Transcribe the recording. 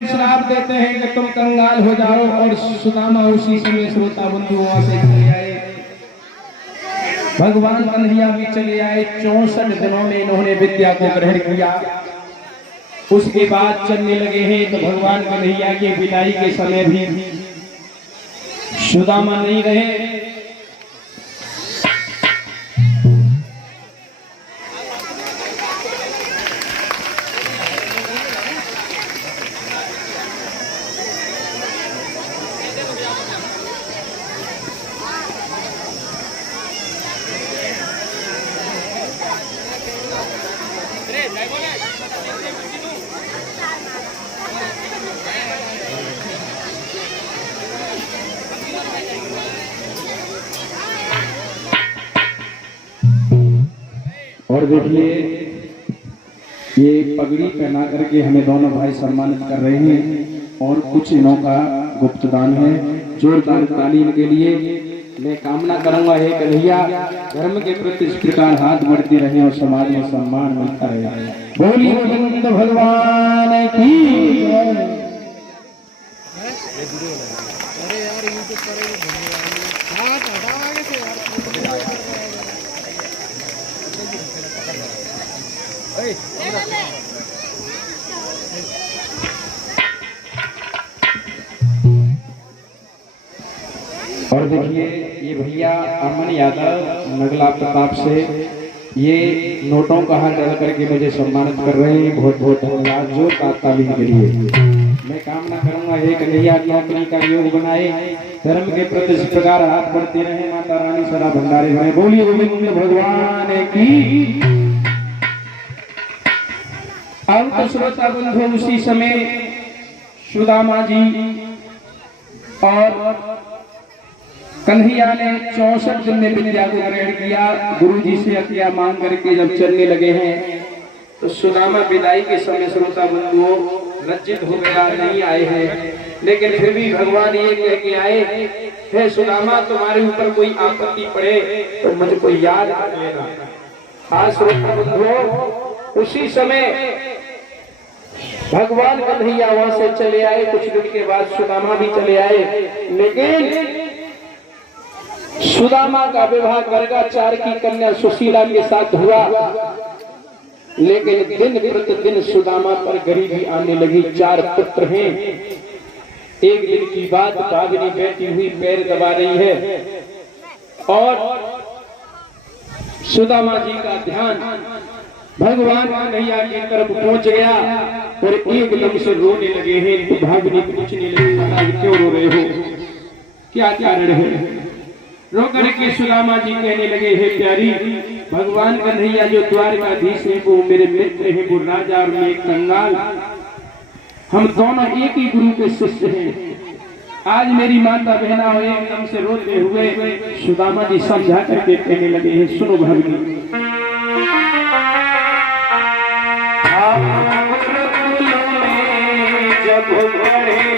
श्राप देते हैं कि तुम कंगाल हो जाओ, और सुदामा उसी समय श्रोता बंधुओं से चले आए। भगवान कन्हैया भी चले आए। 64 दिनों में इन्होंने विद्या को ग्रहण किया। उसके बाद चलने लगे हैं। तो भगवान कन्हैया के विदाई के समय भी सुदामा नहीं रहे। और देखिए, ये पगड़ी पहना करके हमें दोनों भाई सम्मानित कर रहे हैं, और कुछ इनों का गुप्तदान है। जोरदार ताली इनके लिए। मैं कामना करूंगा हे कन्हैया, धर्म के प्रति इस प्रकार हाथ बढ़ते रहे और समाज में सम्मान मिलता रहे। बोलिए गोविंद भगवान की जय। और देखिए, ये भैया अमन यादव नगला प्रताप से ये नोटों का हाथ डाल करके मुझे सम्मानित कर रहे हैं। बहुत बहुत धन्यवाद जोरदार ताली के लिए। मैं कामना करूंगा हे कन्हैया नौकरी का योग बनाए, धर्म के प्रति इस प्रकार हाथ बढ़ते रहे, माता रानी सदा भंडारे भरे। बोलिए गोविंद भगवान की। अब तो श्रोता बंधु उसी समय सुदामा जी और कन्हैया ने 64 दिन में विद्या को ग्रहण किया। गुरु जी से आज्ञा मांग करके जब चलने लगे हैं, तो सुदामा विदाई के समय श्रोता बंधुओं लज्जित हो गया, नहीं आए हैं। लेकिन फिर भी भगवान ये कह के आए, हे सुदामा, तुम्हारे ऊपर कोई आपत्ति पड़े तो मुझको याद कर लेना। हाँ श्रोता बंधुओं, उसी समय भगवान कन्हैया वहां से चले आए। कुछ दिन के बाद सुदामा भी चले आए। लेकिन सुदामा का विवाह गर्गाचार्य की कन्या सुशीला के साथ हुआ। लेकिन दिन प्रतिदिन सुदामा पर गरीबी आने लगी। 4 पुत्र हैं। एक दिन की बात, बागनी बैठी हुई पैर दबा रही है, और सुदामा जी का ध्यान भगवान कन्हैया की तरफ पहुंच गया, और एकदम से रोने लगे हैं। तो भागनी पूछने लगी, महाराज क्यों रो रहे हो, क्या कारण है? रो करके सुदामा जी कहने लगे, हे प्यारी, भगवान कन्हैया जो द्वारकाधीश है वो मेरे मित्र हैं, वो राजा और मैं कंगाल, हम दोनों एक ही गुरु के शिष्य हैं। आज मेरी माता बहना हो एकदम से रोते हुए सुदामा जी समझा करके कहने लगे हैं, सुनो भगनी, जब बड़े